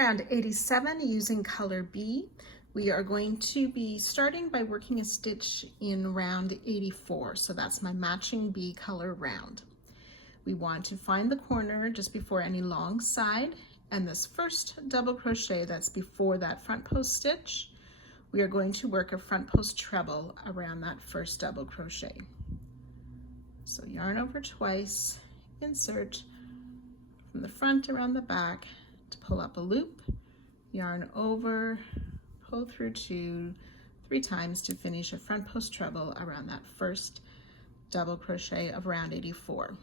round 87 using color B. We are going to be starting by working a stitch in round 84. So that's my matching B color round. We want to find the corner just before any long side, and this first double crochet that's before that front post stitch, we are going to work a front post treble around that first double crochet. So yarn over twice, insert from the front around the back to pull up a loop, yarn over, pull through 2, 3 times to finish a front post treble around that first double crochet of round 84.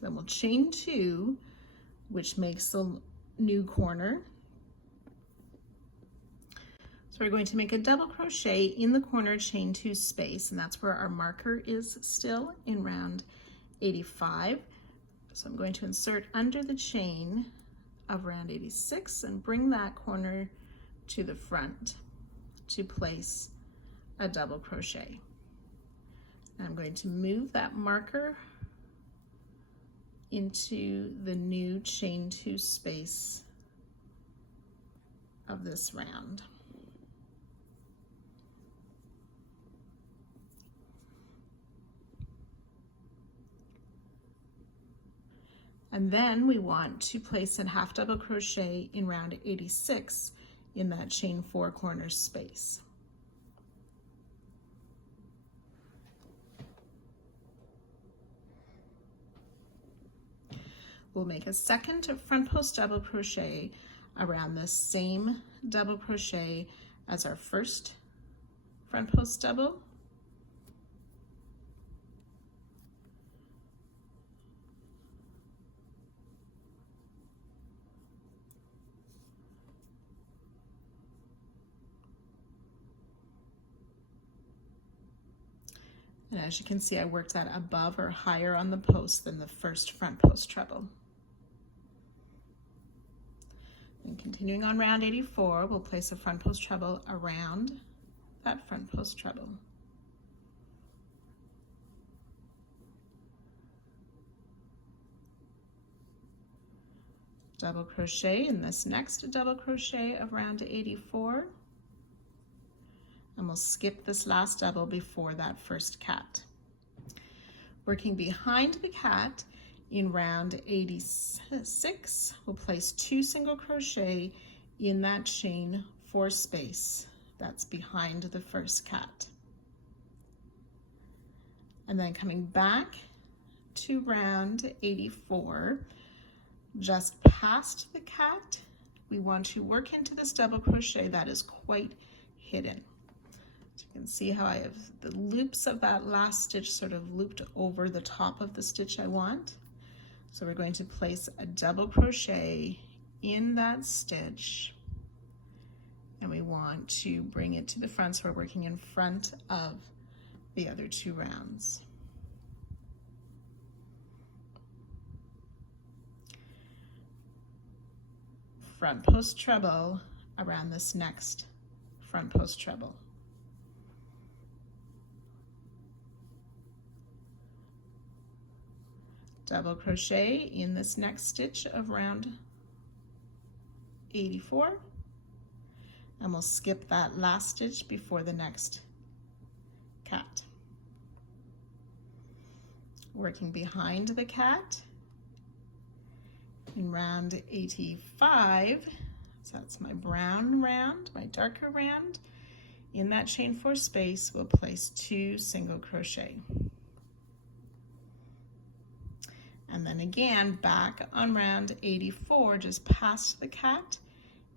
Then we'll chain 2, which makes the new corner. So we're going to make a double crochet in the corner, chain 2 space, and that's where our marker is still in round 85. So I'm going to insert under the chain of round 86 and bring that corner to the front to place a double crochet. And I'm going to move that marker into the new chain 2 space of this round. And then we want to place a half double crochet in round 86 in that chain 4 corners space. We'll make a second front post double crochet around the same double crochet as our first front post double. And as you can see, I worked that above or higher on the post than the first front post treble. And continuing on round 84, we'll place a front post treble around that front post treble. Double crochet in this next double crochet of round 84. And we'll skip this last double before that first cat. Working behind the cat in round 86, we'll place 2 single crochet in that chain 4 space that's behind the first cat. And then coming back to round 84, just past the cat, we want to work into this double crochet that is quite hidden. You can see how I have the loops of that last stitch sort of looped over the top of the stitch I want. So we're going to place a double crochet in that stitch, and we want to bring it to the front, so we're working in front of the other 2 rounds. Front post treble around this next front post treble. Double crochet in this next stitch of round 84, and we'll skip that last stitch before the next cat. Working behind the cat in round 85, so that's my brown round, my darker round. In that chain 4 space, we'll place 2 single crochet. And then again, back on round 84, just past the cat,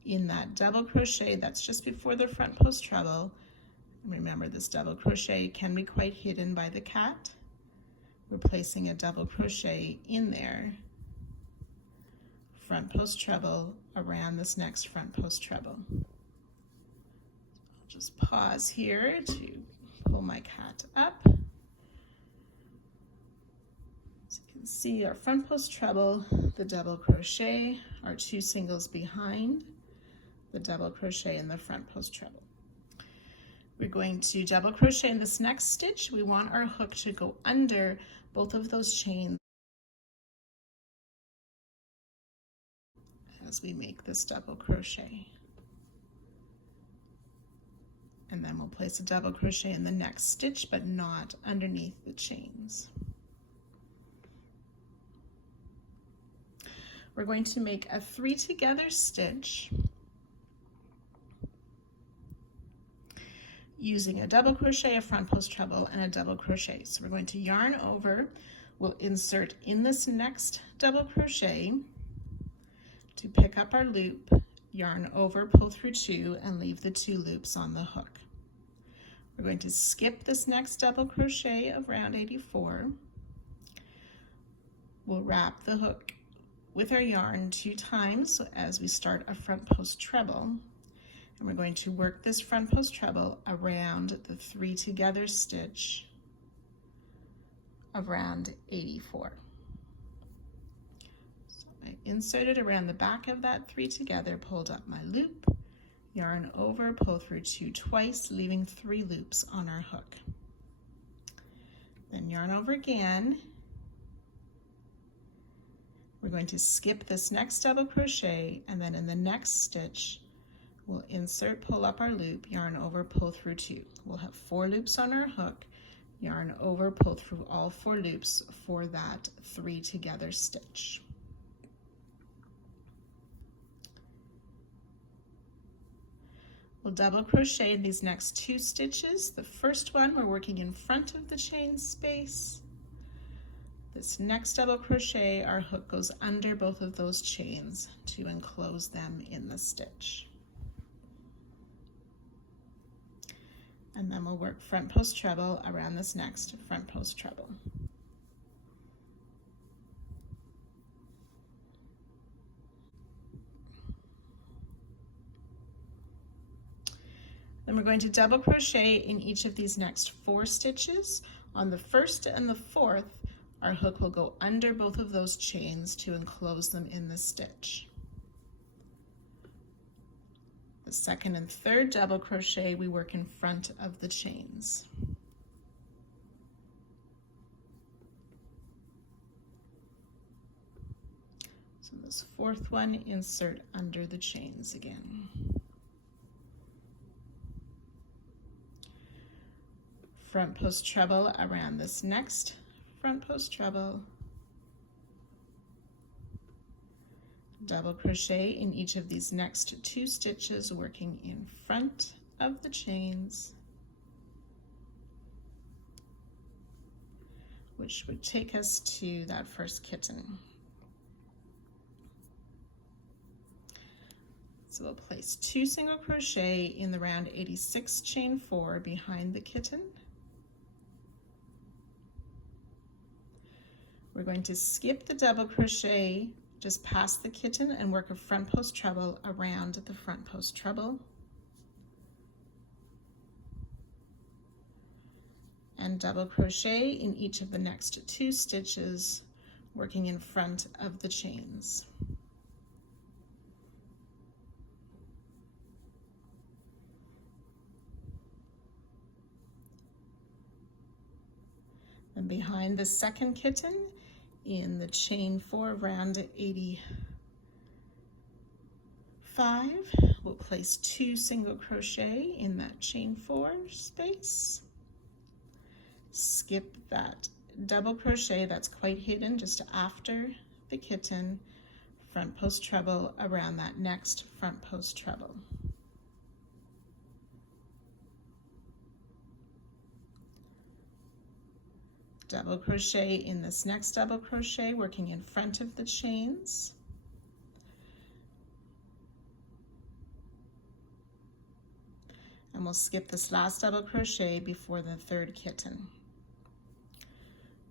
in that double crochet that's just before the front post treble. Remember, this double crochet can be quite hidden by the cat. We're placing a double crochet in there, front post treble around this next front post treble. I'll just pause here to pull my cat up. See our front post treble, the double crochet, our 2 singles behind, the double crochet in the front post treble. We're going to double crochet in this next stitch. We want our hook to go under both of those chains as we make this double crochet. And then we'll place a double crochet in the next stitch, but not underneath the chains. We're going to make a 3 together stitch using a double crochet, a front post treble, and a double crochet. So we're going to yarn over, we'll insert in this next double crochet to pick up our loop, yarn over, pull through 2, and leave the 2 loops on the hook. We're going to skip this next double crochet of round 84. We'll wrap the hook with our yarn 2 times as we start a front post treble. And we're going to work this front post treble around the 3 together stitch of round 84. So I inserted around the back of that 3 together, pulled up my loop, yarn over, pull through 2 twice, leaving 3 loops on our hook. Then yarn over again. We're going to skip this next double crochet, and then in the next stitch, we'll insert, pull up our loop, yarn over, pull through 2. We'll have 4 loops on our hook, yarn over, pull through all 4 loops for that 3 together stitch. We'll double crochet in these next 2 stitches. The first one, we're working in front of the chain space. This next double crochet, our hook goes under both of those chains to enclose them in the stitch. And then we'll work front post treble around this next front post treble. Then we're going to double crochet in each of these next 4 stitches. On the first and the fourth, our hook will go under both of those chains to enclose them in the stitch. The second and third double crochet, we work in front of the chains. So this fourth one, insert under the chains again. Front post treble around this next front post treble, double crochet in each of these next 2 stitches, working in front of the chains, which would take us to that first kitten. So we'll place 2 single crochet in the round 86 chain 4 behind the kitten. We're going to skip the double crochet just past the kitten and work a front post treble around the front post treble. And double crochet in each of the next 2 stitches, working in front of the chains. And behind the second kitten, in the chain 4 round 85, we'll place 2 single crochet in that chain 4 space. Skip that double crochet that's quite hidden just after the kitten, front post treble around that next front post treble. Double crochet in this next double crochet, working in front of the chains. And we'll skip this last double crochet before the third kitten.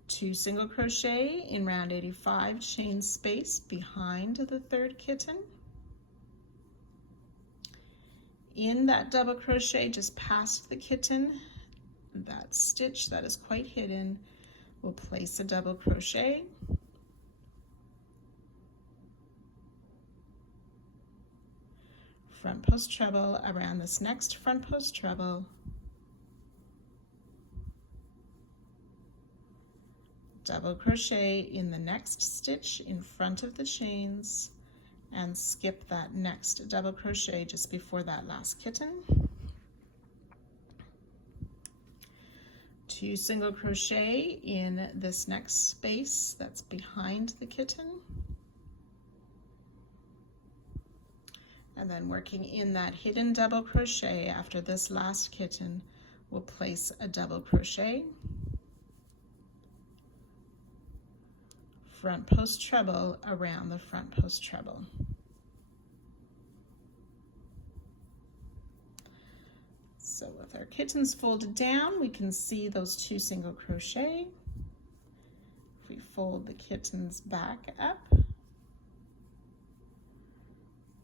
2 single crochet in round 85 chain space behind the third kitten. In that double crochet just past the kitten, that stitch that is quite hidden, we'll place a double crochet, front post treble around this next front post treble, double crochet in the next stitch in front of the chains, and skip that next double crochet just before that last kitten. 2 single crochet in this next space that's behind the kitten. And then working in that hidden double crochet after this last kitten, we'll place a double crochet, front post treble around the front post treble. So with our kittens folded down, we can see those 2 single crochet. If we fold the kittens back up,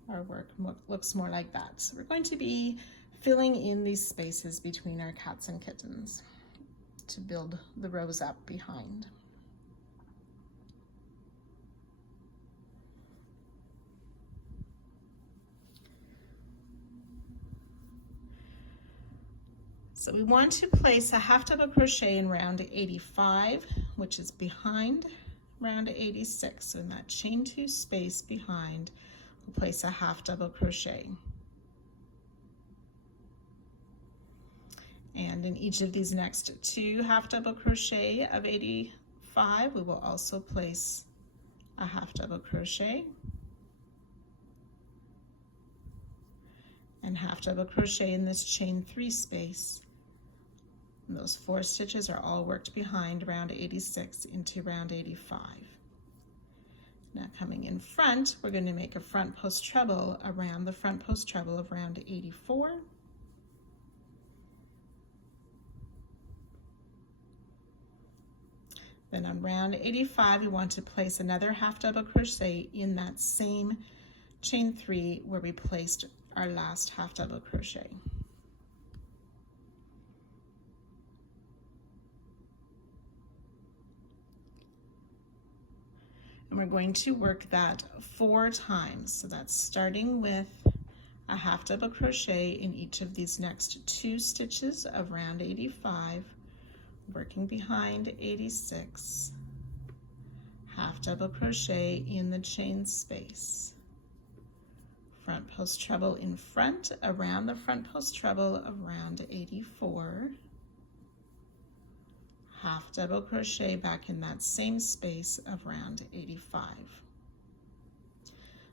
our work looks more like that. So we're going to be filling in these spaces between our cats and kittens to build the rows up behind. So we want to place a half double crochet in round 85, which is behind round 86. So in that chain 2 space behind, we'll place a half double crochet. And in each of these next 2 half double crochet of 85, we will also place a half double crochet and half double crochet in this chain 3 space. And those 4 stitches are all worked behind round 86 into round 85. Now coming in front, we're going to make a front post treble around the front post treble of round 84. Then on round 85, we want to place another half double crochet in that same chain 3 where we placed our last half double crochet. And we're going to work that 4 times. So that's starting with a half double crochet in each of these next 2 stitches of round 85, working behind 86, half double crochet in the chain space, front post treble in front around the front post treble of round 84, half double crochet back in that same space of round 85.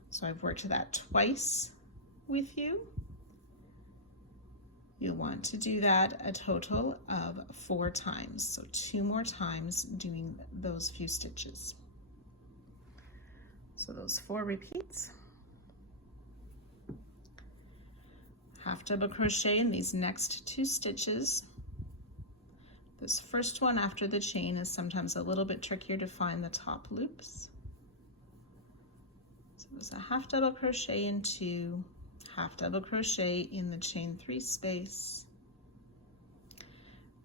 So I've worked that twice with you. You'll want to do that a total of 4 times. So 2 more times doing those few stitches. So those 4 repeats. Half double crochet in these next 2 stitches. This first one after the chain is sometimes a little bit trickier to find the top loops. So there's a half double crochet in 2, half double crochet in the chain 3 space.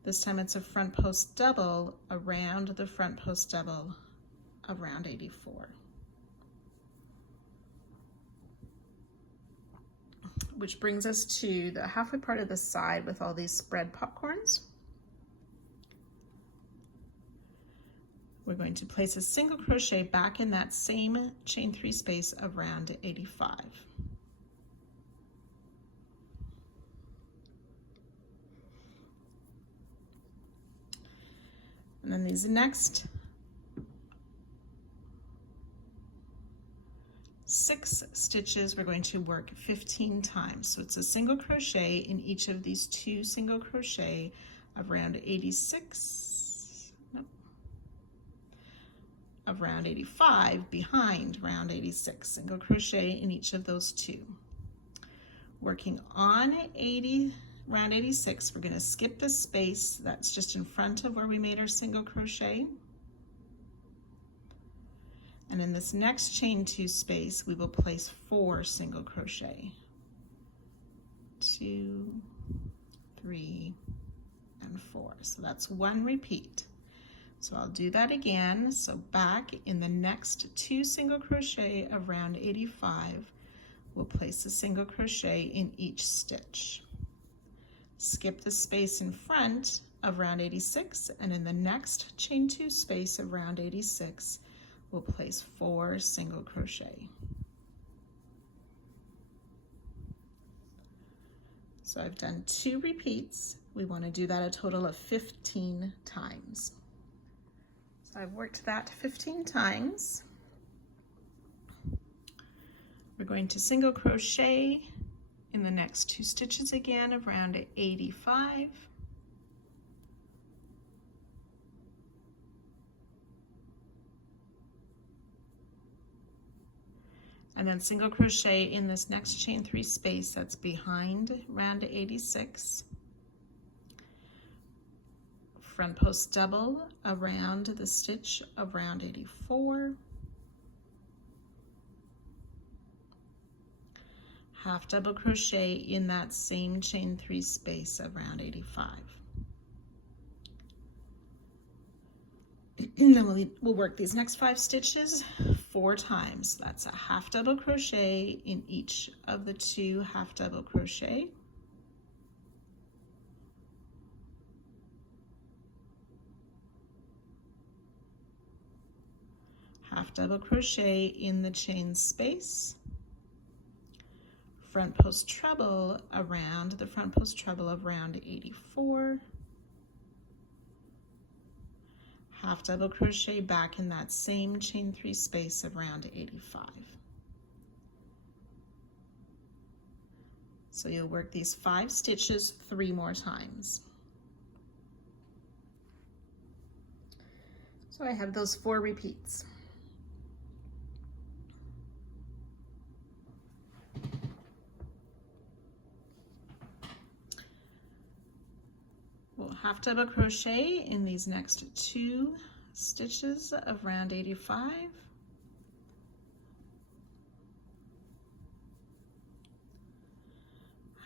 This time it's a front post double around the front post double of round 84. Which brings us to the halfway part of the side with all these spread popcorns. We're going to place a single crochet back in that same chain 3 space of round 85. And then these next 6 stitches, we're going to work 15 times. So it's a single crochet in each of these 2 single crochet of round 86. Of round 85 behind round 86, single crochet in each of those 2. Working on round 86, we're going to skip the space that's just in front of where we made our single crochet. And in this next chain 2 space, we will place 4 single crochet. 2, 3, and 4. So that's 1 repeat. So I'll do that again. So back in the next 2 single crochet of round 85, we'll place a single crochet in each stitch. Skip the space in front of round 86, and in the next chain 2 space of round 86, we'll place 4 single crochet. So I've done 2 repeats. We want to do that a total of 15 times. So I've worked that 15 times. We're going to single crochet in the next 2 stitches again of round 85. And then single crochet in this next chain 3 space that's behind round 86. Front post double around the stitch of round 84. Half double crochet in that same chain 3 space of round 85. Then we'll work these next 5 stitches 4 times. That's a half double crochet in each of the 2 half double crochet. Half double crochet in the chain space. Front post treble around the front post treble of round 84. Half double crochet back in that same chain 3 space of round 85. So you'll work these 5 stitches 3 more times. So I have those 4 repeats. We'll half double crochet in these next 2 stitches of round 85.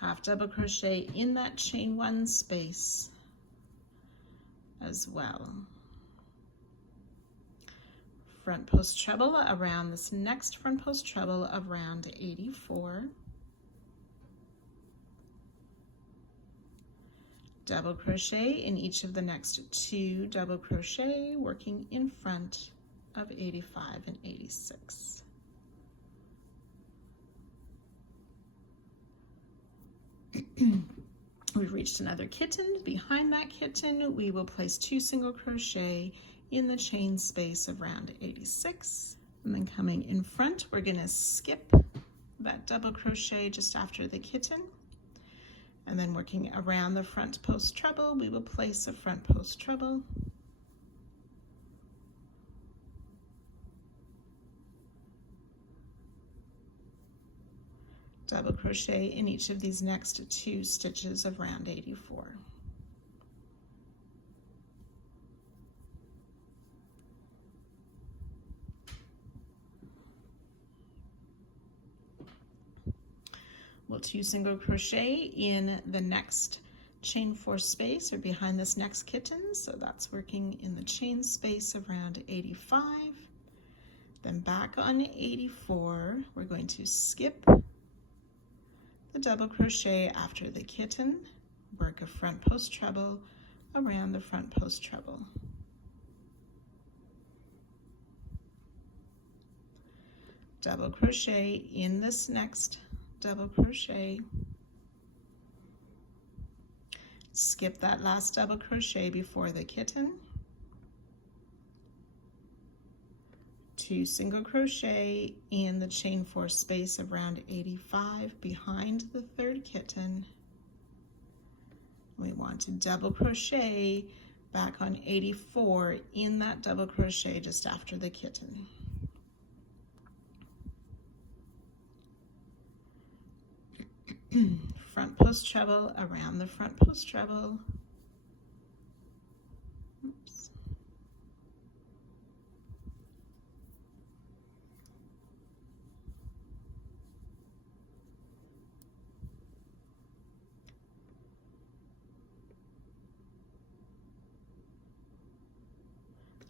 Half double crochet in that chain 1 space as well. Front post treble around this next front post treble of round 84. Double crochet in each of the next 2 double crochet, working in front of 85 and 86. We've reached another kitten. Behind that kitten, we will place 2 single crochet in the chain space of round 86. And then coming in front, we're going to skip that double crochet just after the kitten. And then working around the front post treble, we will place a front post treble. Double crochet in each of these next 2 stitches of round 84. We'll 2 single crochet in the next chain 4 space or behind this next kitten, so that's working in the chain space of round 85. Then back on 84, we're going to skip the double crochet after the kitten, work a front post treble around the front post treble. Double crochet in this next double crochet, skip that last double crochet before the kitten, 2 single crochet in the chain 4 space of round 85 behind the 3rd kitten. We want to double crochet back on 84 in that double crochet just after the kitten. Front post treble around the front post treble. Oops.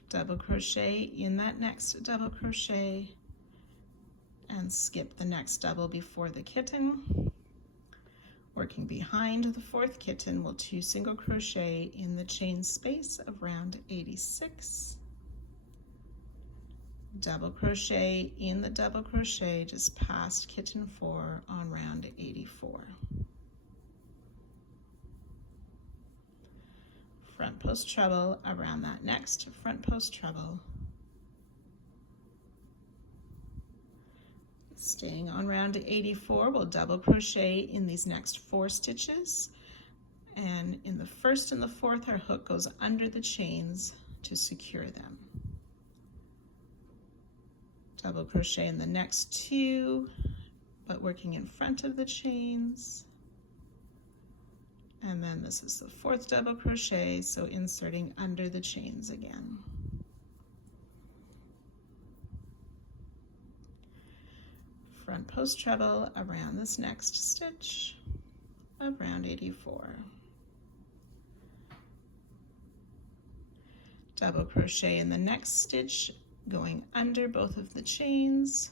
Double crochet in that next double crochet and skip the next double before the kitten. Working behind the 4th kitten, we'll 2 single crochet in the chain space of round 86. Double crochet in the double crochet just past kitten 4 on round 84. front post treble around that next front post treble. Staying on round 84, we'll double crochet in these next 4 stitches, and in the first and the fourth our hook goes under the chains to secure them. Double crochet in the next 2, but working in front of the chains. And then this is the 4th double crochet, so inserting under the chains again. Front post treble around this next stitch of round 84. Double crochet in the next stitch, going under both of the chains,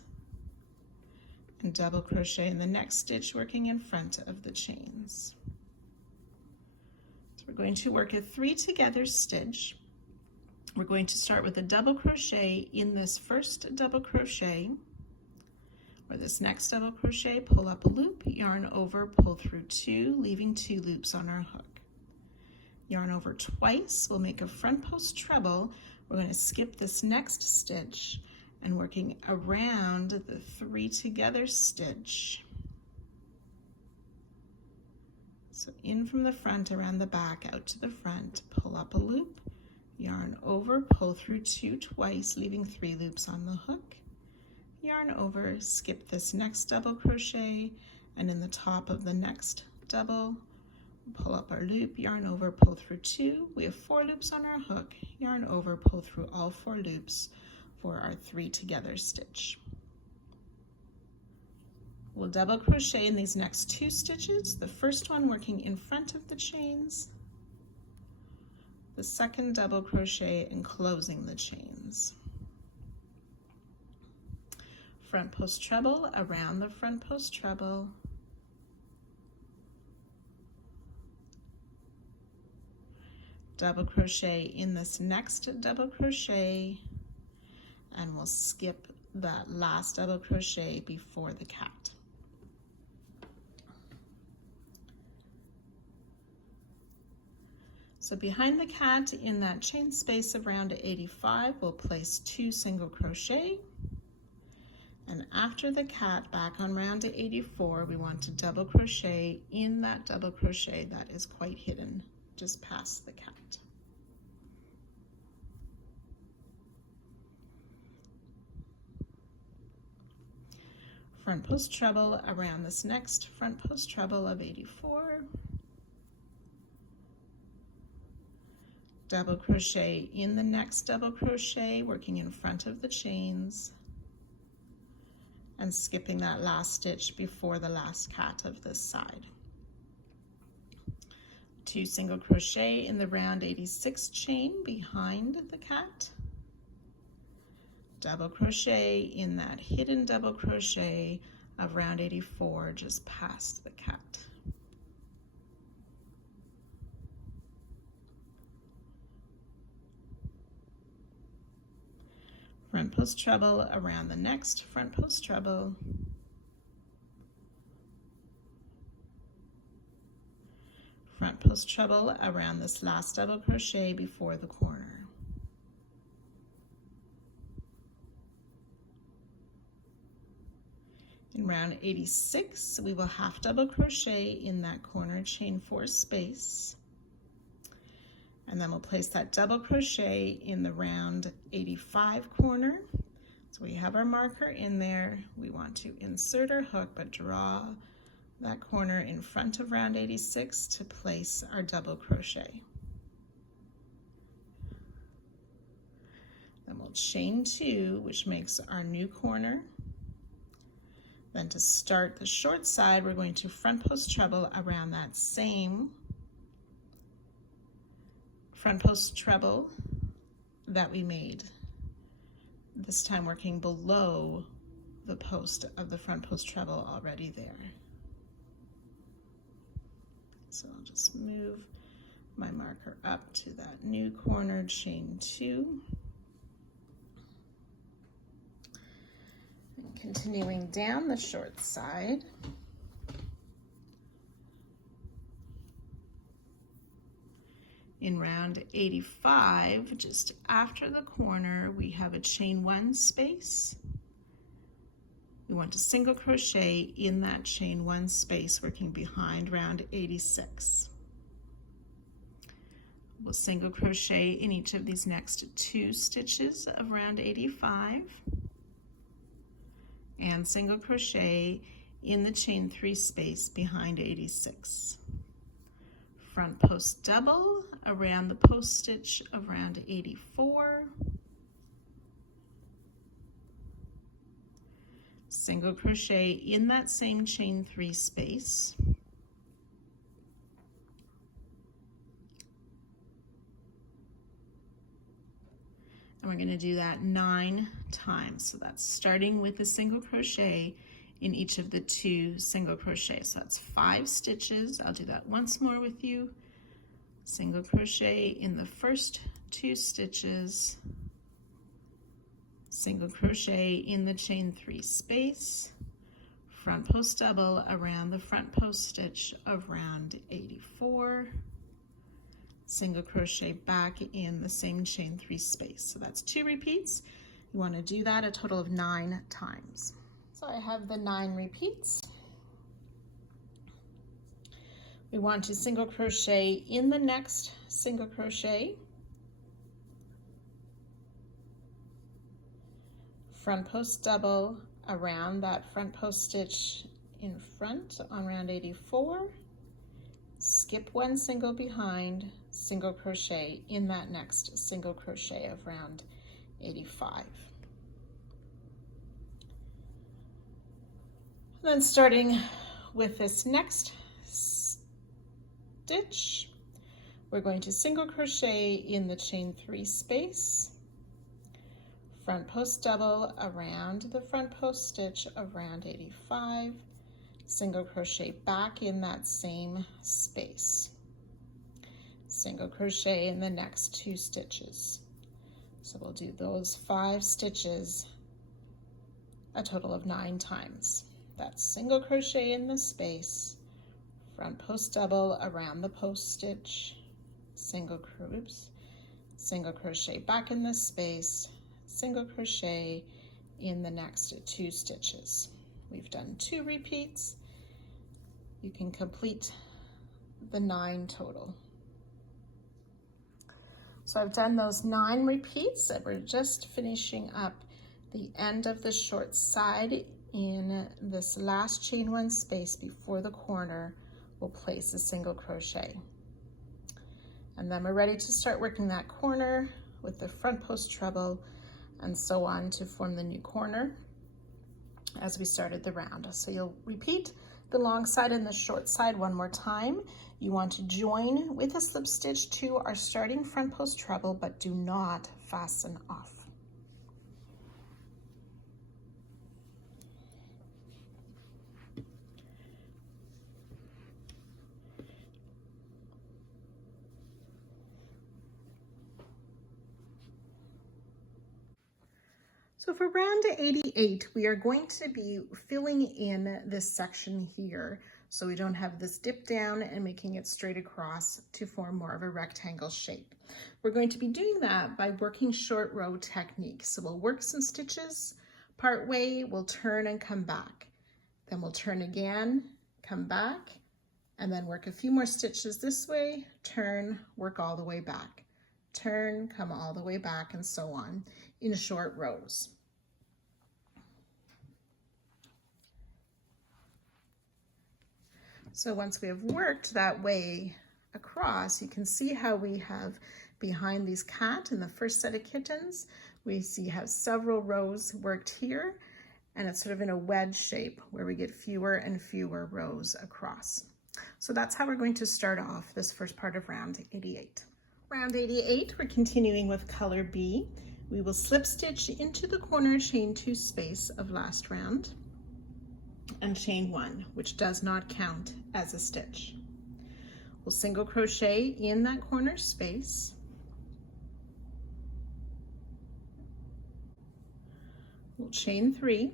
and double crochet in the next stitch, working in front of the chains. So we're going to work a 3 together stitch. We're going to start with a double crochet in this first double crochet, or this next double crochet, pull up a loop, yarn over, pull through 2, leaving 2 loops on our hook. Yarn over twice, we'll make a front post treble. We're going to skip this next stitch and working around the 3 together stitch. So in from the front, around the back, out to the front, pull up a loop, yarn over, pull through 2 twice, leaving 3 loops on the hook. Yarn over, skip this next double crochet, and in the top of the next double, pull up our loop, yarn over, pull through 2. We have 4 loops on our hook, yarn over, pull through all 4 loops for our 3 together stitch. We'll double crochet in these next 2 stitches, the first one working in front of the chains, the second double crochet and closing the chains. Front post treble around the front post treble, double crochet in this next double crochet, and we'll skip that last double crochet before the cat. So behind the cat, in that chain space of round 85, we'll place 2 single crochet. And after the cat, back on round 84, we want to double crochet in that double crochet that is quite hidden just past the cat. Front post treble around this next front post treble of 84. Double crochet in the next double crochet, working in front of the chains, and skipping that last stitch before the last cat of this side. 2 single crochet in the round 86 chain behind the cat, double crochet in that hidden double crochet of round 84 just past the cat. Front post treble around the next front post treble, front post treble around this last double crochet before the corner. In round 86, we will half double crochet in that corner chain 4 space, and then we'll place that double crochet in the round 85 corner. So we have our marker in there. We want to insert our hook, but draw that corner in front of round 86 to place our double crochet. Then we'll chain 2, which makes our new corner. Then to start the short side, we're going to front post treble around that same front post treble that we made, this time working below the post of the front post treble already there. So I'll just move my marker up to that new corner, chain 2. And continuing down the short side, in round 85, just after the corner, we have a chain 1 space. We want to single crochet in that chain 1 space, working behind round 86. We'll single crochet in each of these next 2 stitches of round 85 and single crochet in the chain 3 space behind 86. Front post double around the post stitch of round 84. Single crochet in that same chain 3 space. And we're going to do that 9 times. So that's starting with a single crochet in each of the 2 single crochets. So that's 5 stitches. I'll do that once more with you. Single crochet in the first 2 stitches, single crochet in the chain 3 space, front post double around the front post stitch of round 84, single crochet back in the same chain 3 space. So that's 2 repeats. You want to do that a total of 9 times. So I have the 9 repeats. We want to single crochet in the next single crochet, front post double around that front post stitch in front on round 84, skip 1 single behind, single crochet in that next single crochet of round 85. And then starting with this next stitch, we're going to single crochet in the chain 3 space, front post double around the front post stitch of round 85, single crochet back in that same space, single crochet in the next 2 stitches. So we'll do those 5 stitches a total of 9 times. That's single crochet in the space, front post double around the post stitch, single crochet back in the space, single crochet in the next 2 stitches. We've done 2 repeats. You can complete the 9 total. So I've done those 9 repeats, and we're just finishing up the end of the short side. In this last chain 1 space before the corner, we'll place a single crochet. And then we're ready to start working that corner with the front post treble and so on to form the new corner as we started the round. So you'll repeat the long side and the short side one more time. You want to join with a slip stitch to our starting front post treble, but do not fasten off. So for round 88, we are going to be filling in this section here so we don't have this dip down and making it straight across to form more of a rectangle shape. We're going to be doing that by working short row technique. So we'll work some stitches part way, we'll turn and come back. Then we'll turn again, come back, and then work a few more stitches this way, turn, work all the way back. Turn, come all the way back, and so on in short rows. So once we have worked that way across, you can see how we have behind these cat in the first set of kittens, we see have several rows worked here, and it's sort of in a wedge shape where we get fewer and fewer rows across. So that's how we're going to start off this first part of round 88. Round 88, we're continuing with color B. We will slip stitch into the corner chain 2 space of last round and chain 1, which does not count as a stitch. We'll single crochet in that corner space. We'll chain 3.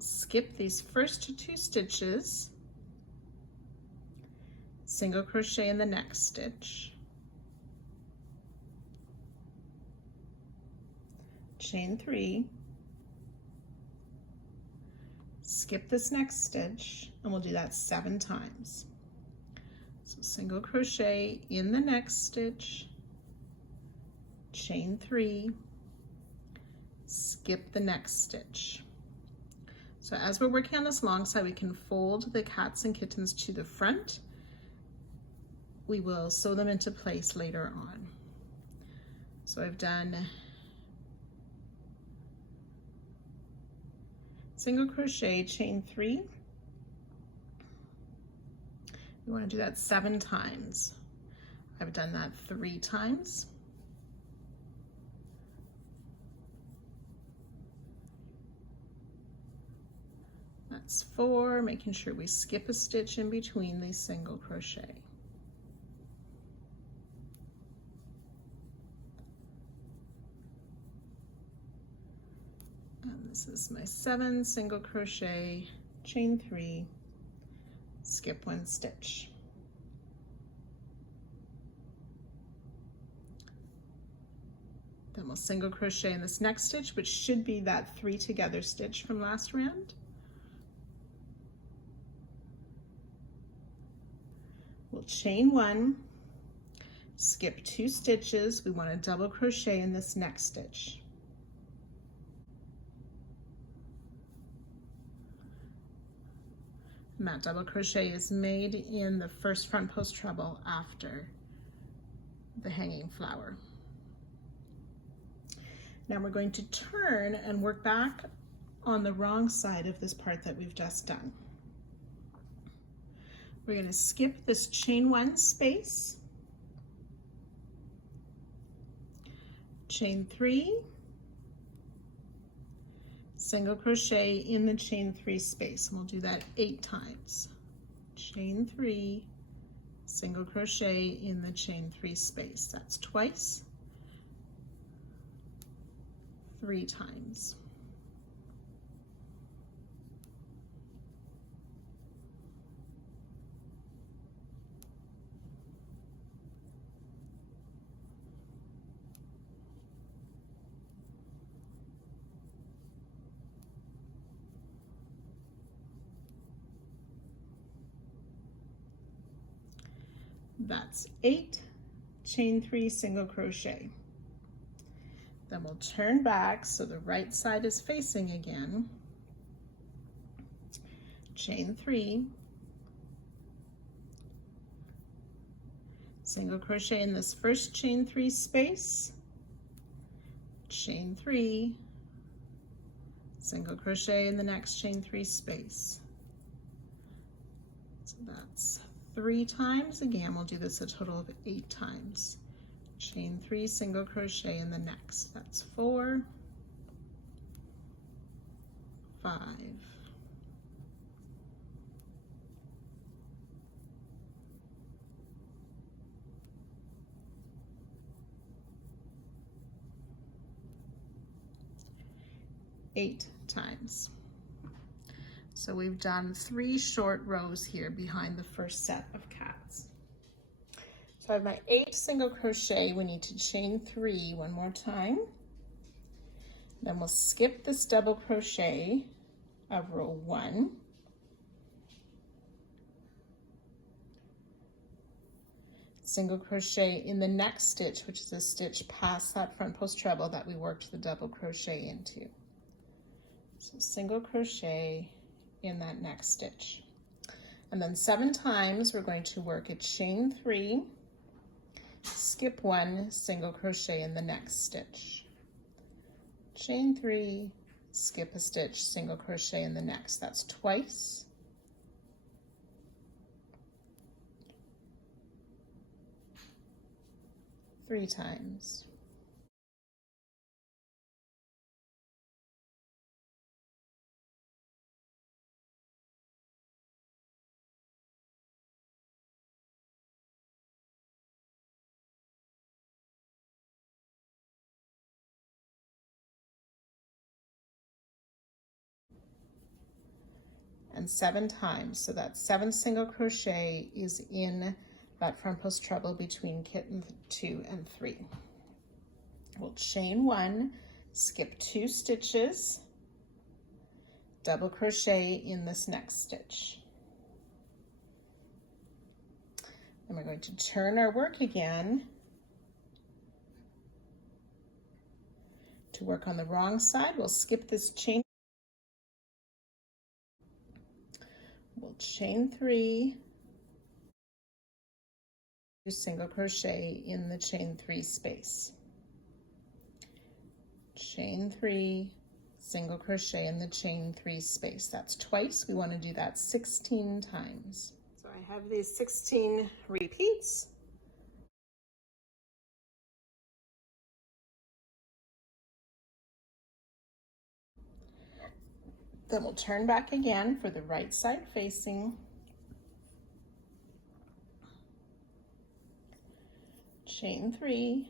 We'll skip these first 2 stitches, single crochet in the next stitch, chain 3, skip this next stitch, and we'll do that 7 times. So single crochet in the next stitch, chain 3, skip the next stitch. So as we're working on this long side, we can fold the cats and kittens to the front. We will sew them into place later on. So I've done single crochet, chain 3. We want to do that 7 times. I've done that 3 times. That's 4, making sure we skip a stitch in between these single crochet. And this is my 7, single crochet, chain 3, skip 1 stitch. Then we'll single crochet in this next stitch, which should be that 3 together stitch from last round. We'll chain 1, skip 2 stitches. We want to double crochet in this next stitch. And that double crochet is made in the first front post treble after the hanging flower. Now we're going to turn and work back on the wrong side of this part that we've just done. We're going to skip this chain 1 space, chain 3, single crochet in the chain 3 space, and we'll do that 8 times. Chain 3, single crochet in the chain 3 space. That's twice, 3 times. That's 8, chain 3, single crochet. Then we'll turn back so the right side is facing again. Chain 3, single crochet in this first chain 3 space, chain 3, single crochet in the next chain 3 space. So that's 3 times. Again, we'll do this a total of 8 times. Chain 3, single crochet in the next. That's 4, 5, 8 times. So we've done 3 short rows here behind the first set of cats. So I have my 8 single crochet. We need to chain 3 one more time. Then we'll skip this double crochet of row 1. Single crochet in the next stitch, which is a stitch past that front post treble that we worked the double crochet into. So single crochet in that next stitch. And then 7 times we're going to work a chain 3, skip 1, single crochet in the next stitch. Chain 3, skip a stitch, single crochet in the next. That's twice. Three times. and 7 times. So that 7 single crochet is in that front post treble between kitten 2 and 3. We'll chain 1, skip 2 stitches, double crochet in this next stitch. And we're going to turn our work again to work on the wrong side. We'll skip this chain. We'll chain 3, single crochet in the chain 3 space. Chain 3, single crochet in the chain 3 space. That's twice. We want to do that 16 times. So I have these 16 repeats. Then we'll turn back again for the right side facing. Chain 3,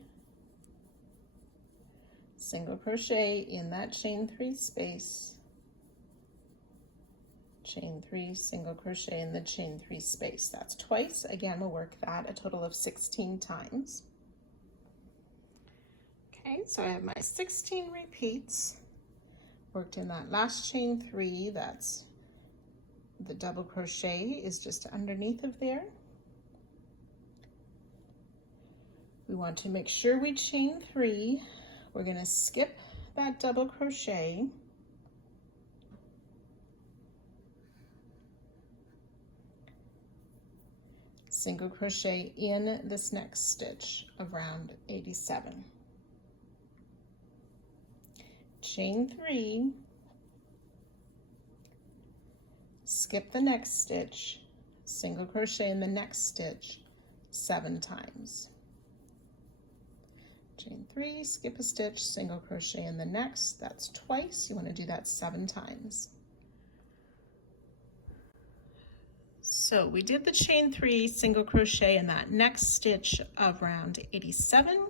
single crochet in that chain 3 space. Chain 3, single crochet in the chain 3 space. That's twice. Again, we'll work that a total of 16 times. Okay, so I have my 16 repeats. Worked in that last chain 3, that's the double crochet is just underneath of there. We want to make sure we chain 3. We're going to skip that double crochet. Single crochet in this next stitch of round 87. Chain 3, skip the next stitch, single crochet in the next stitch 7 times. Chain 3, skip a stitch, single crochet in the next. That's twice. You want to do that 7 times. So we did the chain 3, single crochet in that next stitch of round 87.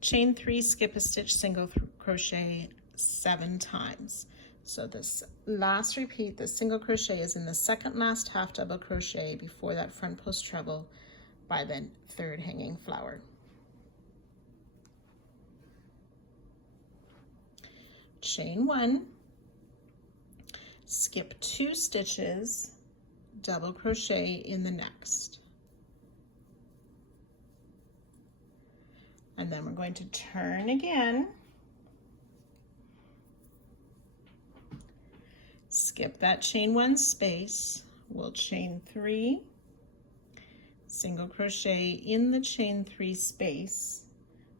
Chain 3, skip a stitch, single crochet 7 times. So this last repeat, the single crochet is in the second last half double crochet before that front post treble by the 3rd hanging flower. Chain 1, skip 2 stitches, double crochet in the next. And then we're going to turn again. Skip that chain 1 space. We'll chain 3, single crochet in the chain 3 space.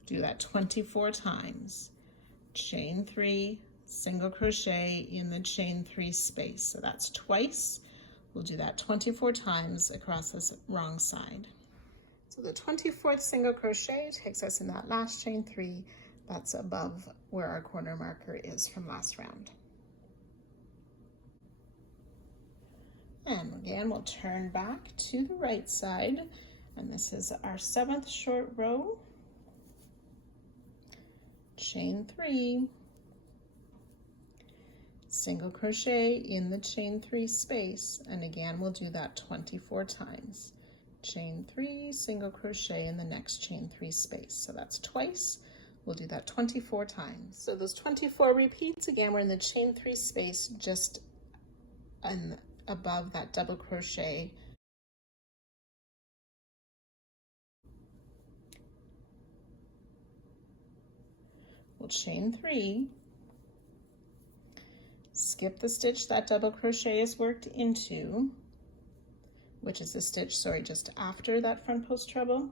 Do that 24 times. Chain 3, single crochet in the chain 3 space. So that's twice. We'll do that 24 times across this wrong side. So the 24th single crochet takes us in that last chain 3 that's above where our corner marker is from last round. And again, we'll turn back to the right side, and this is our 7th short row. Chain 3, single crochet in the chain 3 space, and again we'll do that 24 times. Chain 3, single crochet in the next chain 3 space. So that's twice. We'll do that 24 times. So those 24 repeats, again, we're in the chain 3 space just above that double crochet. We'll chain 3, skip the stitch that double crochet is worked into, which is the stitch, sorry, just after that front post treble,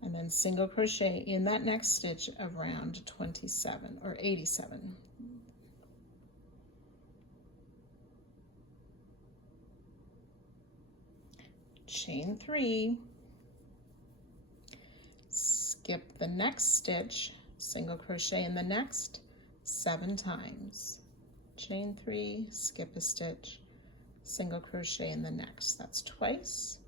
and then single crochet in that next stitch of round 27 or 87. Chain 3, skip the next stitch, single crochet in the next 7 times. Chain 3, skip a stitch, single crochet in the next. That's twice.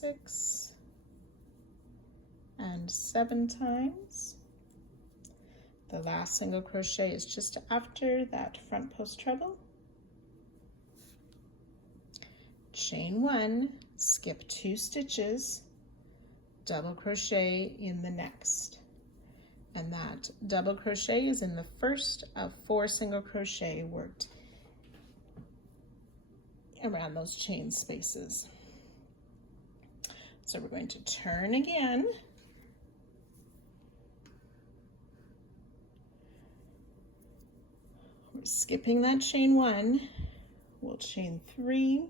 6 and 7 times. The last single crochet is just after that front post treble. Chain 1, skip 2 stitches, double crochet in the next. And that double crochet is in the first of 4 single crochet worked around those chain spaces. So we're going to turn again. We're skipping that chain 1. We'll chain 3,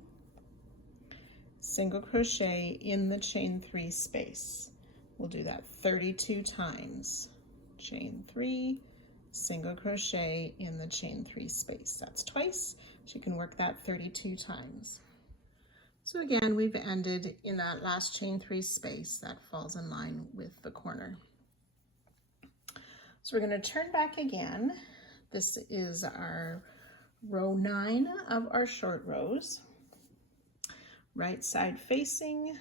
single crochet in the chain 3 space. We'll do that 32 times. Chain 3, single crochet in the chain 3 space. That's twice. So you can work that 32 times. So again, we've ended in that last chain 3 space that falls in line with the corner. So we're going to turn back again. This is our row 9 of our short rows. Right side facing,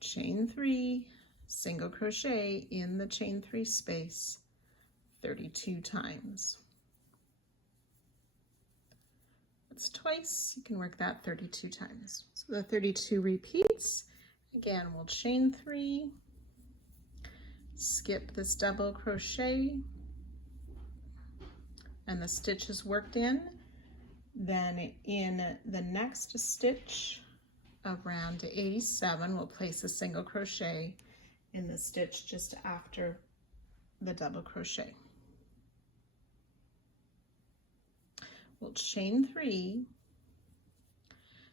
chain 3, single crochet in the chain 3 space 32 times. That's twice. You can work that 32 times. So the 32 repeats. Again, we'll chain 3, skip this double crochet, and the stitch is worked in. Then in the next stitch of round 87, we'll place a single crochet in the stitch just after the double crochet. We'll chain 3,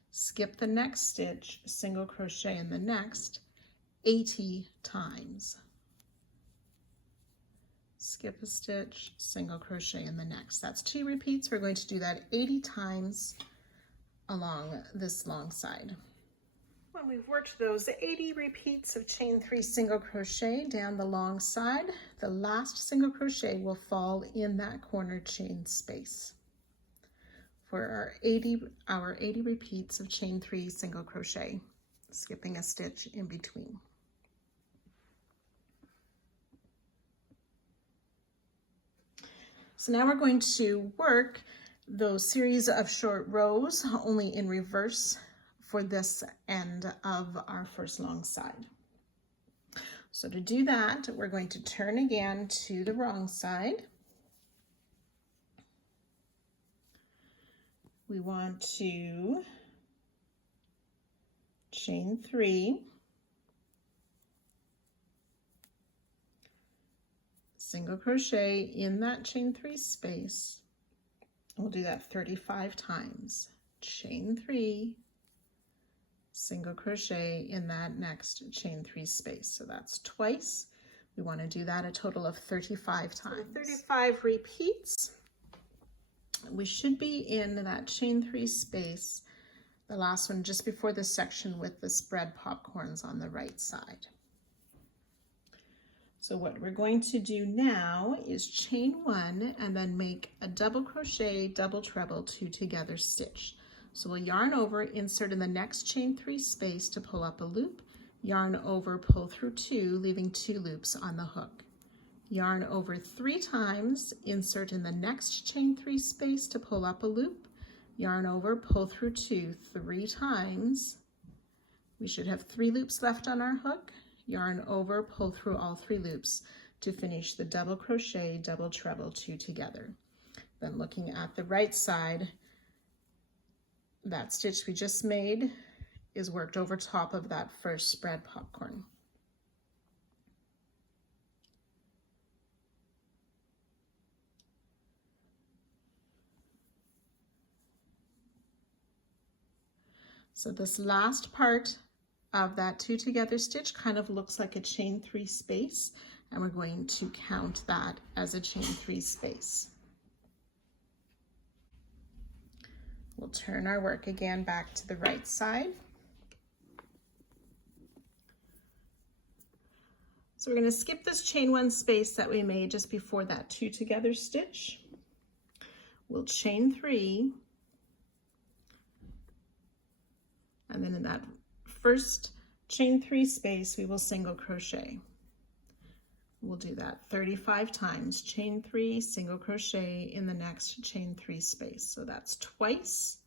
skip the next stitch, single crochet in the next 80 times. Skip a stitch, single crochet in the next. That's 2 repeats. We're going to do that 80 times along this long side. When we've worked those 80 repeats of chain 3 single crochet down the long side, the last single crochet will fall in that corner chain space for our 80 repeats of chain 3 single crochet, skipping a stitch in between. So now we're going to work those series of short rows only in reverse for this end of our first long side. So to do that, we're going to turn again to the wrong side. We want to chain 3, single crochet in that chain 3 space. We'll do that 35 times. Chain 3, single crochet in that next chain 3 space. So that's twice. We want to do that a total of 35 times. So 35 repeats. We should be in that chain 3 space, the last one just before this section with the spread popcorns on the right side. So what we're going to do now is chain 1 and then make a double crochet, double treble, 2 together stitch. So we'll yarn over, insert in the next chain 3 space to pull up a loop, yarn over, pull through 2, leaving 2 loops on the hook. Yarn over 3 times, insert in the next chain 3 space to pull up a loop, yarn over, pull through 2 3 times. We should have 3 loops left on our hook. Yarn over, pull through all 3 loops to finish the double crochet, double treble, 2 together. Then looking at the right side, that stitch we just made is worked over top of that first spread popcorn. So this last part of that 2 together stitch kind of looks like a chain 3 space, and we're going to count that as a chain 3 space. We'll turn our work again back to the right side. So we're going to skip this chain 1 space that we made just before that 2 together stitch. We'll chain 3, and then in that first chain 3 space, we will single crochet. We'll do that 35 times, chain 3, single crochet in the next chain 3 space. So that's twice.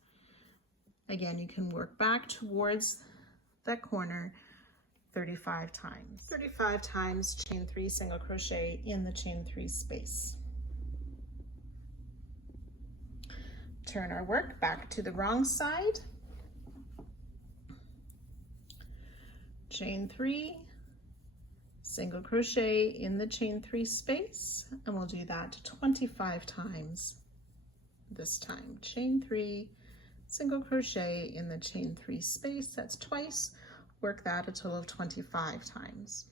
Again, you can work back towards that corner 35 times. 35 times, chain 3, single crochet in the chain 3 space. Turn our work back to the wrong side. Chain 3, single crochet in the chain 3 space, and we'll do that 25 times this time. Chain 3, single crochet in the chain 3 space, that's twice. Work that a total of 25 times.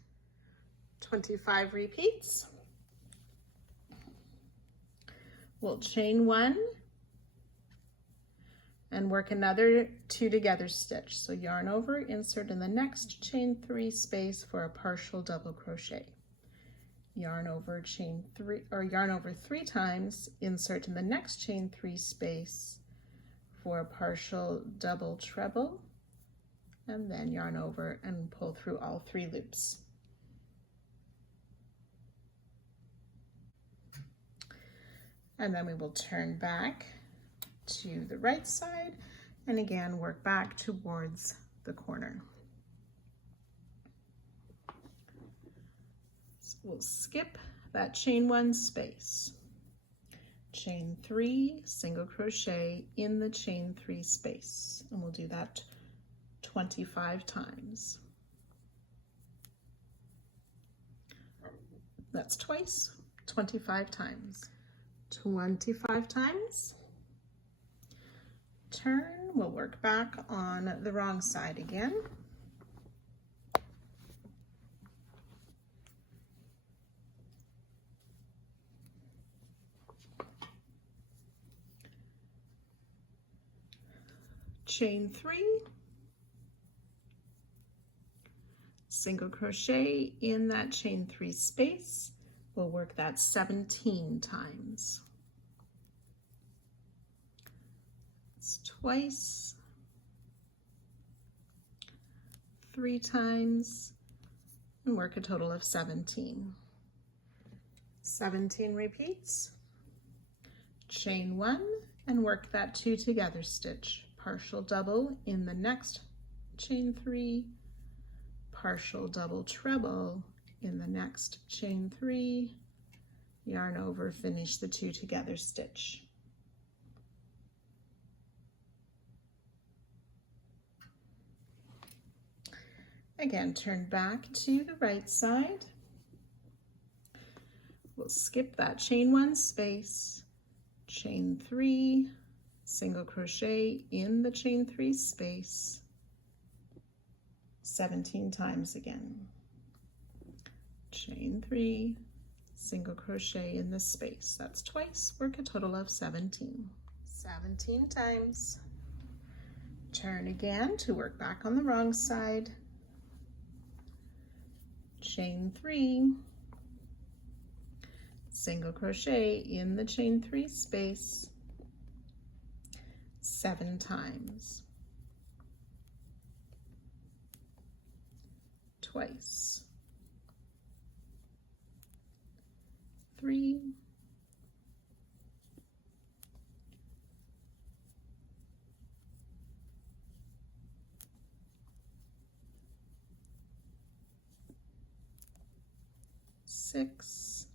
25 repeats. We'll chain 1 and work another 2 together stitch. So yarn over, insert in the next chain 3 space for a partial double crochet. Yarn over, chain 3, or yarn over 3 times, insert in the next chain 3 space for a partial double treble, and then yarn over and pull through all 3 loops. And then we will turn back to the right side and again work back towards the corner. So we'll skip that chain 1 space. Chain 3, single crochet in the chain 3 space, and we'll do that 25 times. That's twice, 25 times. 25 times. Turn, we'll work back on the wrong side again. Chain 3, single crochet in that chain 3 space. We'll work that 17 times. It's twice, 3 times, and work a total of 17. 17 repeats. Chain 1 and work that 2 together stitch. Partial double in the next chain 3, partial double treble in the next chain 3, yarn over, finish the 2 together stitch. Again, turn back to the right side. We'll skip that chain 1 space, chain 3, single crochet in the chain 3 space, 17 times again. Chain 3, single crochet in the space. That's twice, work a total of 17. 17 times. Turn again to work back on the wrong side. Chain 3, single crochet in the chain 3 space, 7 times. Twice. 3, 6,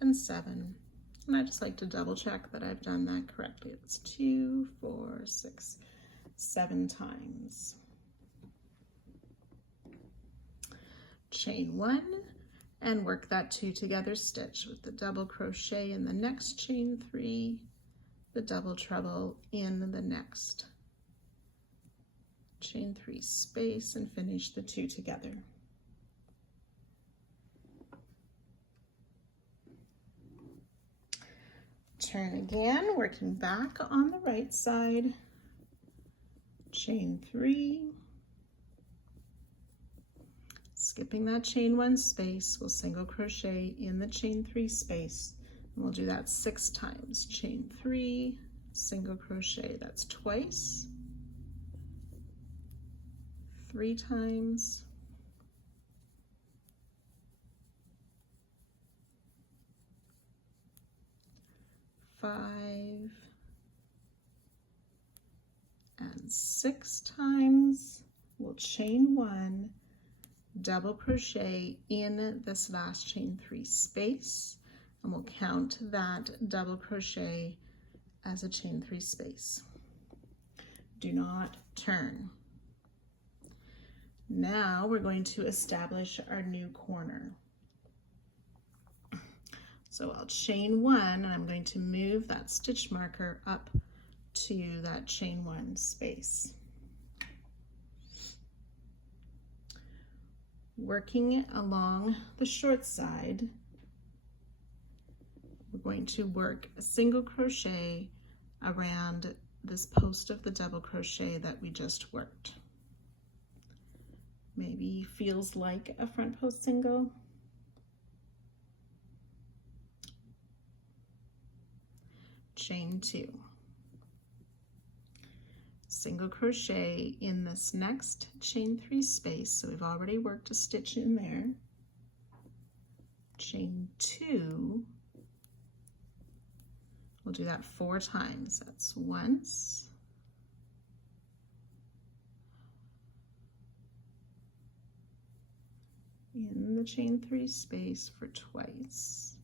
and 7. And I just like to double check that I've done that correctly. It's 2, 4, 6, 7 times. Chain 1 and work that 2 together stitch with the double crochet in the next chain 3, the double treble in the next chain 3 space, and finish the 2 together. Turn again, working back on the right side, chain 3, skipping that chain 1 space, we'll single crochet in the chain 3 space, and we'll do that 6 times. Chain 3, single crochet, that's twice, 3 times, 5 and 6 times. We'll chain 1, double crochet in this last chain 3 space, and we'll count that double crochet as a chain 3 space. Do not turn. Now we're going to establish our new corner. So I'll chain 1, and I'm going to move that stitch marker up to that chain 1 space. Working along the short side, we're going to work a single crochet around this post of the double crochet that we just worked. Maybe feels like a front post single. Chain 2. Single crochet in this next chain 3 space, so we've already worked a stitch in there. Chain 2. We'll do that 4 times. That's once, in the chain 3 space for twice,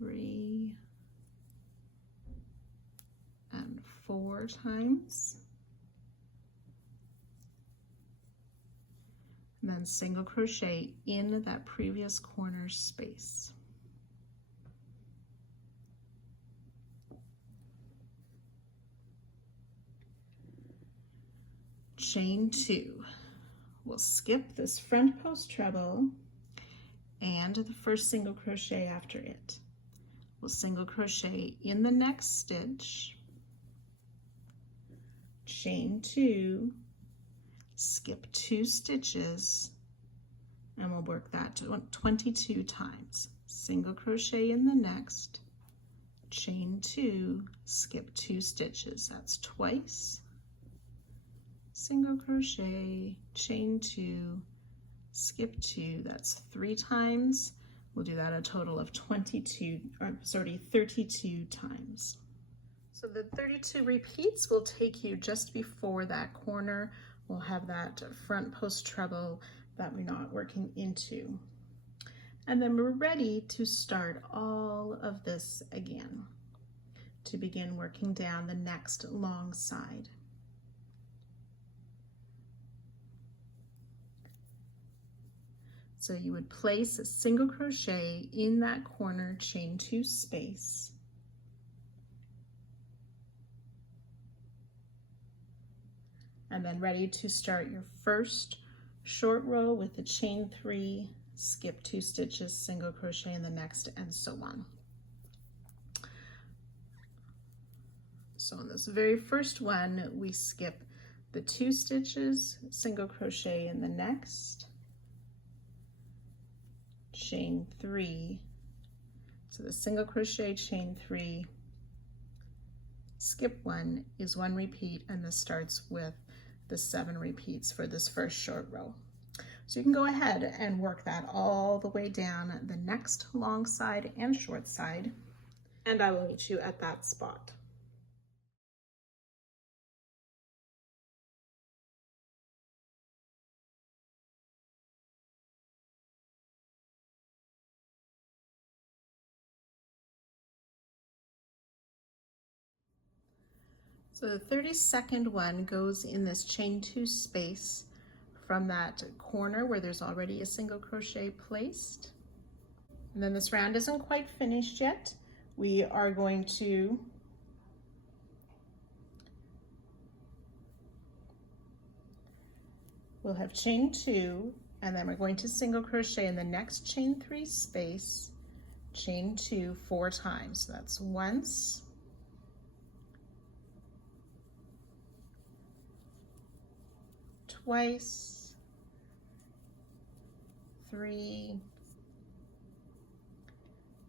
3 and 4 times, and then single crochet in that previous corner space. Chain 2. We'll skip this front post treble and the first single crochet after it. We'll single crochet in the next stitch, chain 2, skip 2 stitches, and we'll work that 22 times. Single crochet in the next, chain 2, skip 2 stitches. That's twice. Single crochet, chain 2, skip 2, that's 3 times. We'll do that a total of 32 times. So the 32 repeats will take you just before that corner. We'll have that front post treble that we're not working into. And then we're ready to start all of this again, to begin working down the next long side. So you would place a single crochet in that corner chain 2 space. And then ready to start your first short row with a chain 3, skip 2 stitches, single crochet in the next, and so on. So in this very first one, we skip the 2 stitches, single crochet in the next, chain 3, so the single crochet, chain 3, skip 1 is 1 repeat, and this starts with the 7 repeats for this first short row. So you can go ahead and work that all the way down the next long side and short side, and I will meet you at that spot. So the 32nd one goes in this chain 2 space from that corner where there's already a single crochet placed. And then this round isn't quite finished yet. We are going to we'll have chain 2, and then we're going to single crochet in the next chain 3 space, chain 2 4 times. So that's once, twice, 3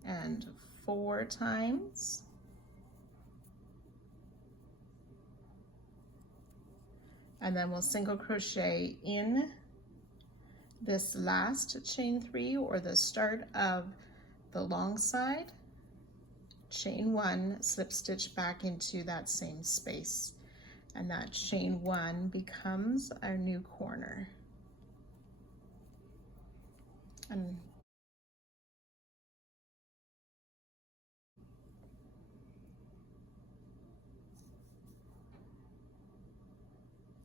and 4 times, and then we'll single crochet in this last chain 3 or the start of the long side, chain 1, slip stitch back into that same space, and that chain 1 becomes our new corner. And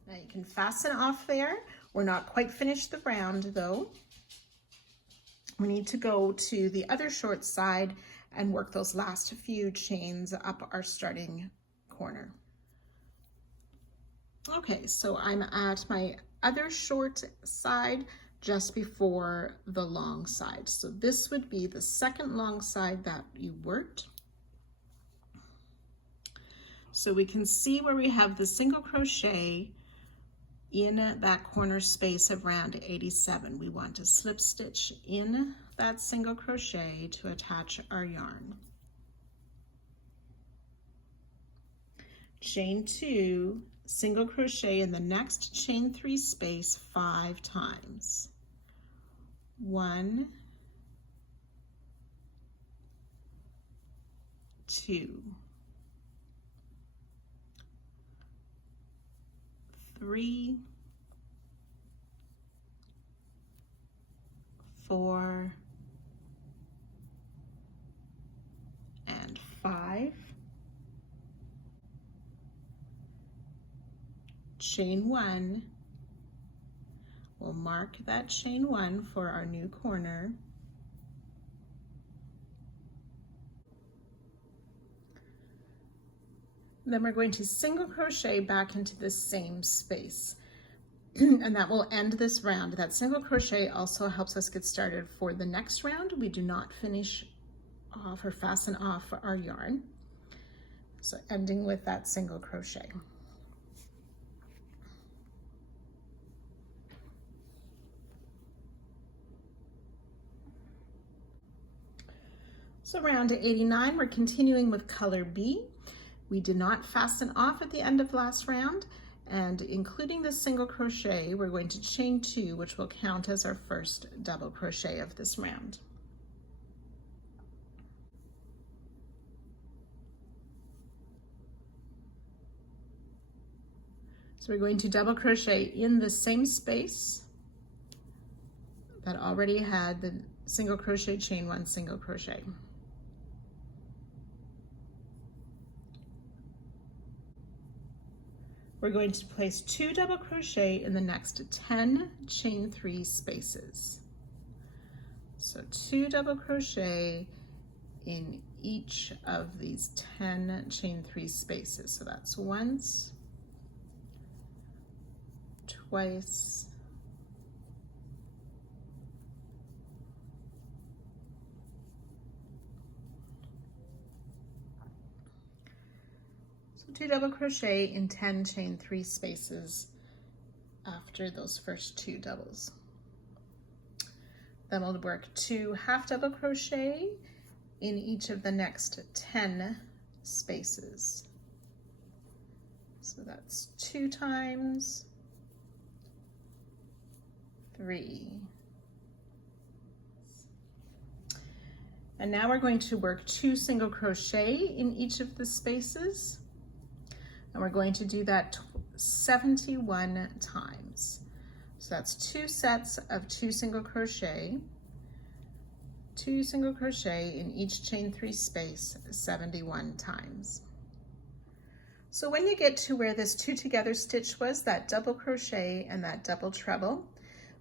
now you can fasten off there. We're not quite finished the round though. We need to go to the other short side and work those last few chains up our starting corner. Okay, so I'm at my other short side just before the long side. So this would be the second long side that you worked. So we can see where we have the single crochet in that corner space of round 87. We want to slip stitch in that single crochet to attach our yarn. Chain 2, single crochet in the next chain 3 space 5 times. 1, 2, 3, 4, and 5. Chain 1. We'll mark that chain 1 for our new corner. Then we're going to single crochet back into the same space. And that will end this round. That single crochet also helps us get started for the next round. We do not finish off or fasten off our yarn. So ending with that single crochet. So round 89, we're continuing with color B. We did not fasten off at the end of last round, and including the single crochet, we're going to chain 2, which will count as our first double crochet of this round. So we're going to double crochet in the same space that already had the single crochet, chain 1, single crochet. We're going to place 2 double crochet in the next 10 chain 3 spaces. So 2 double crochet in each of these 10 chain 3 spaces. So that's once, twice, so 2 double crochet in 10 chain 3 spaces after those first 2 doubles. Then we'll work 2 half double crochet in each of the next 10 spaces. So that's 2 times, 3. And now we're going to work 2 single crochet in each of the spaces. And we're going to do that 71 times. So that's 2 sets of 2 single crochet, 2 single crochet in each chain 3 space 71 times. So when you get to where this 2 together stitch was, that double crochet and that double treble,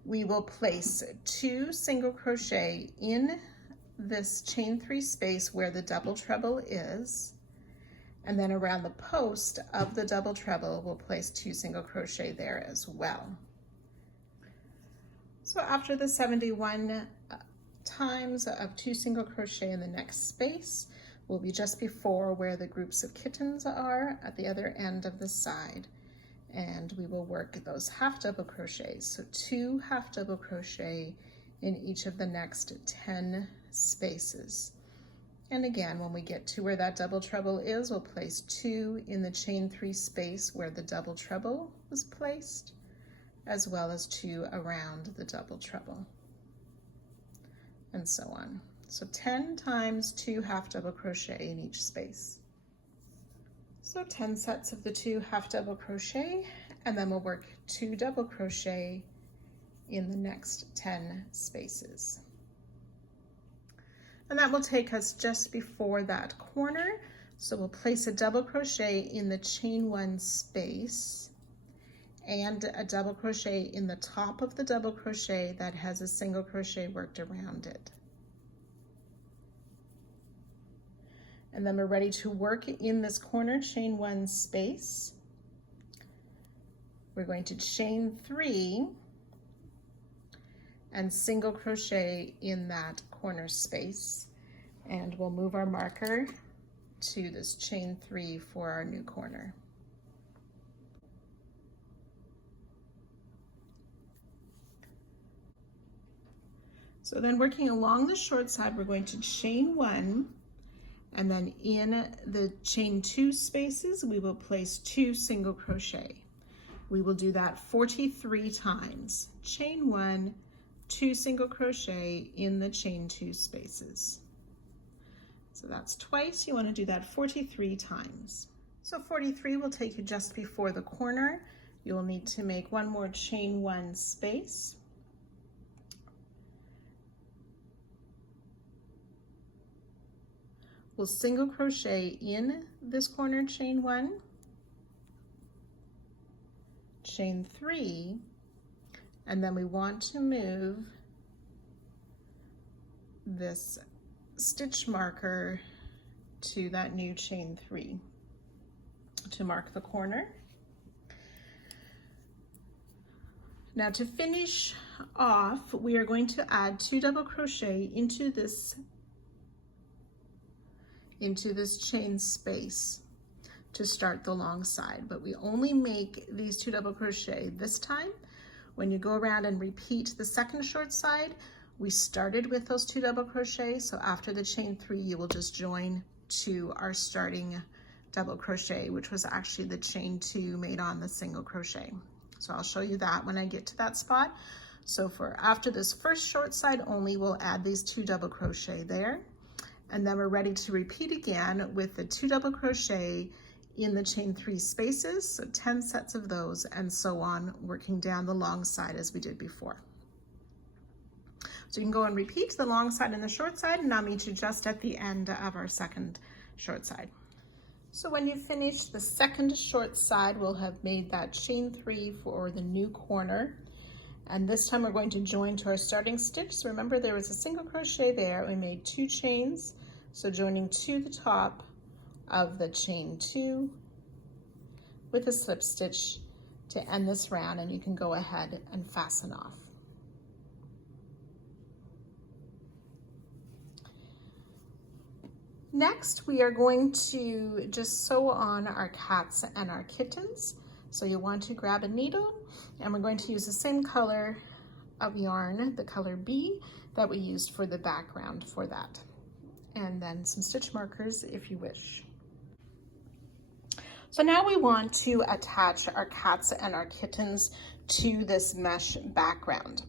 we will place 2 single crochet in this chain 3 space where the double treble is, and then around the post of the double treble we'll place 2 single crochet there as well. So after the 71 times of 2 single crochet in the next space, will be just before where the groups of kittens are at the other end of the side, and we will work those half double crochets. So 2 half double crochet in each of the next 10 spaces. And again, when we get to where that double treble is, we'll place 2 in the chain 3 space where the double treble was placed, as well as 2 around the double treble, and so on. So 10 times 2 half double crochet in each space. So 10 sets of the 2 half double crochet, and then we'll work 2 double crochet in the next 10 spaces. And that will take us just before that corner. So we'll place a double crochet in the chain 1 space and a double crochet in the top of the double crochet that has a single crochet worked around it. And then we're ready to work in this corner chain 1 space. We're going to chain 3 and single crochet in that corner space, and we'll move our marker to this chain 3 for our new corner. So then working along the short side, we're going to chain 1, and then in the chain 2 spaces we will place 2 single crochet. We will do that 43 times. Chain 1, 2 single crochet in the chain 2 spaces. So that's twice. You want to do that 43 times. So 43 will take you just before the corner. You will need to make 1 more chain 1 space. We'll single crochet in this corner chain 1, chain 3, and then we want to move this stitch marker to that new chain 3 to mark the corner. Now to finish off, we are going to add 2 double crochet into this chain space to start the long side, but we only make these 2 double crochet this time. When you go around and repeat the second short side, we started with those 2 double crochet, so after the chain 3 you will just join to our starting double crochet, which was actually the chain 2 made on the single crochet. So I'll show you that when I get to that spot. So for after this first short side only, we'll add these 2 double crochet there, and then we're ready to repeat again with the 2 double crochet in the chain 3 spaces, so 10 sets of those, and so on, working down the long side as we did before. So you can go and repeat the long side and the short side, and I'll meet you just at the end of our second short side. So when you finish the second short side, we'll have made that chain 3 for the new corner, and this time we're going to join to our starting stitch. So remember, there was a single crochet there. We made 2 chains, so joining to the top of the chain 2 with a slip stitch to end this round, and you can go ahead and fasten off. Next, we are going to just sew on our cats and our kittens. So you'll want to grab a needle, and we're going to use the same color of yarn, the color B, that we used for the background for that. And then some stitch markers if you wish. So now we want to attach our cats and our kittens to this mesh background.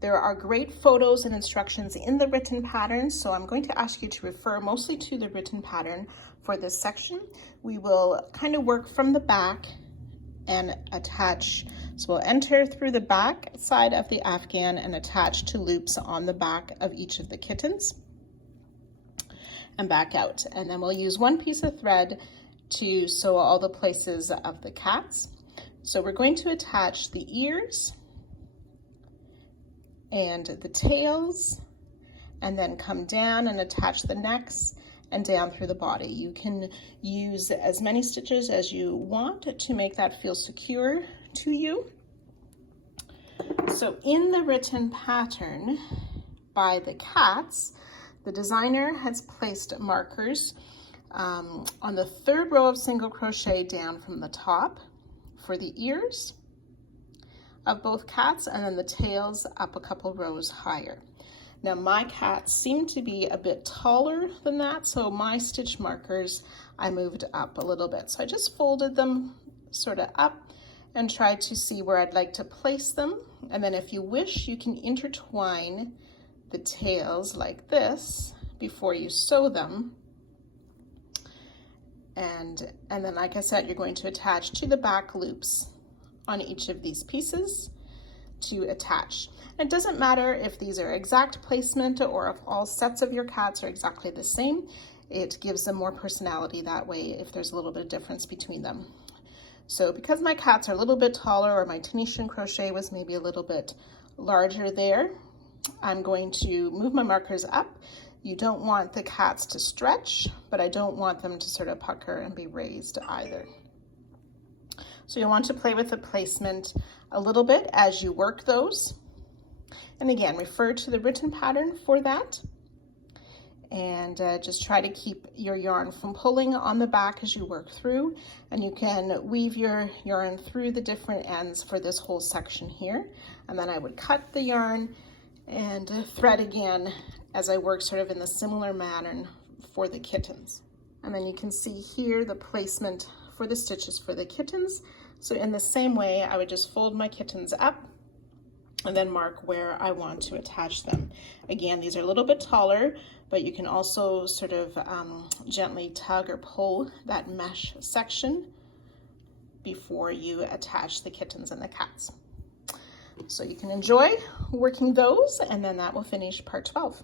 There are great photos and instructions in the written pattern, so I'm going to ask you to refer mostly to the written pattern for this section. We will kind of work from the back and attach. So we'll enter through the back side of the afghan and attach 2 loops on the back of each of the kittens and back out. And then we'll use 1 piece of thread to sew all the places of the cats. So we're going to attach the ears and the tails, and then come down and attach the necks and down through the body. You can use as many stitches as you want to make that feel secure to you. So in the written pattern by the cats, the designer has placed markers on the 3rd row of single crochet down from the top for the ears of both cats, and then the tails up a couple rows higher. Now my cats seem to be a bit taller than that, so my stitch markers I moved up a little bit. So I just folded them sort of up and tried to see where I'd like to place them. And then if you wish, you can intertwine the tails like this before you sew them. And then, like I said, you're going to attach to the back loops on each of these pieces to attach. It doesn't matter if these are exact placement or if all sets of your cats are exactly the same. It gives them more personality that way if there's a little bit of difference between them. So because my cats are a little bit taller, or my Tunisian crochet was maybe a little bit larger there, I'm going to move my markers up. You don't want the cats to stretch, but I don't want them to sort of pucker and be raised either. So you'll want to play with the placement a little bit as you work those. And again, refer to the written pattern for that. And just try to keep your yarn from pulling on the back as you work through. And you can weave your yarn through the different ends for this whole section here. And then I would cut the yarn and thread again as I work sort of in the similar manner for the kittens. And then you can see here the placement for the stitches for the kittens. So in the same way, I would just fold my kittens up and then mark where I want to attach them. Again, these are a little bit taller, but you can also sort of gently tug or pull that mesh section before you attach the kittens and the cats. So you can enjoy working those, and then that will finish part 12.